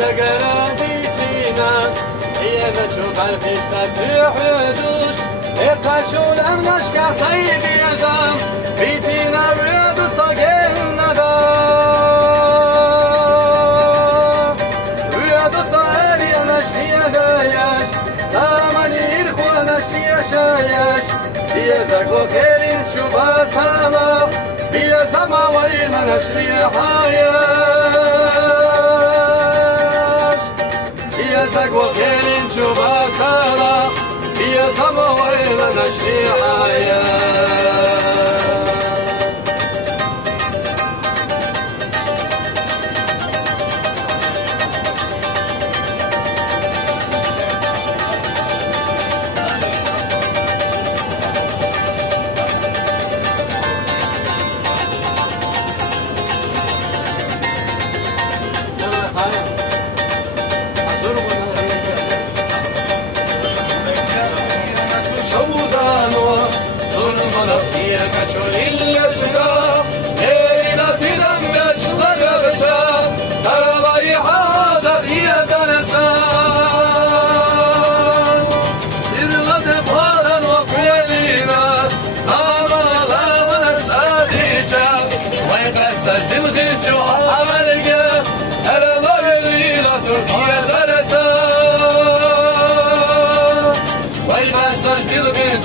دقراديتينا هي نشوف الفيستا سيحوجوش يقاشوا لمنشكا صيد يزام بيتينا ويدو صاقينا دا ويدو صاقي نشكي دايش تامني إرخو نشكي شايش سيزاق وخيرين شوفات سما بيا سما وينا نشكي حايش سيزاق وخيرين شوفات سما بيا سما وينا نشكي حايش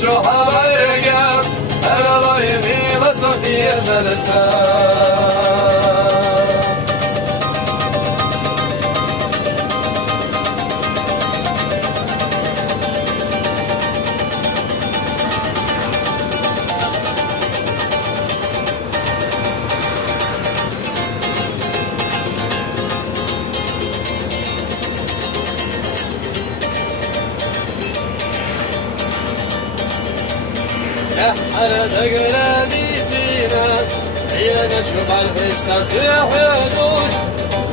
شو حوارقة أنا ضايمي لصوتي زلسة أنا دقرادي سينا هي نشوف الفيشتا سيحوجوش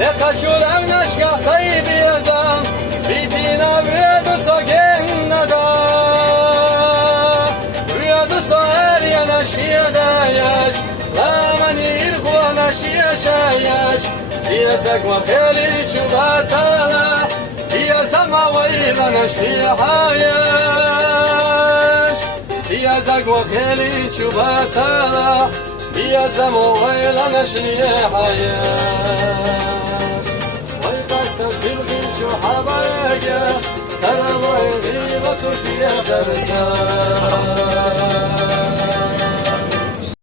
لقاشوا لمنشكا صيد يزام بيتينا ويدو صاقينا دا ويدو صاقي نشكي دايش لامني إرخو نشكي شايش سيزاق وخيري شوفات سما بيا سما وينا نشكي حايش سيزاق وخيري شوفات سما بيا سما وينا نشكي حايش ويقاستش بالغي شو حبايقة ترى ويغي لصوتي زرسان